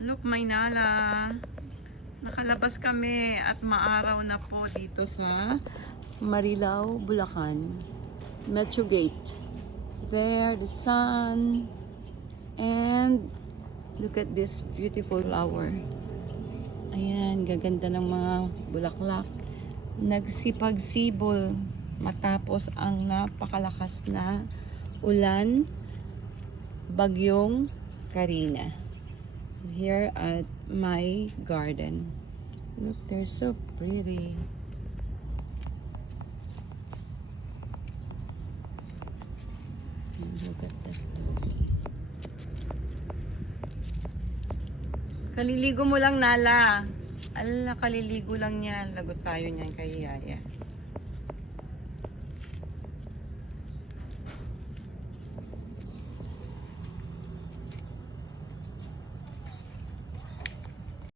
Look, Maynala. Nakalabas kami at maaraw na po dito sa Marilao, Bulacan. Metro Gate. There, the sun. And look at this beautiful flower. Ayan, gaganda ng mga bulaklak. Nagsipagsibol matapos ang napakalakas na ulan, bagyong Karina. Here at my garden. Look, they're so pretty. Look at that doggy. Kaliligo mo lang, Nala. Ala, kaliligo lang yan. Lagot tayo niyan kay Yaya.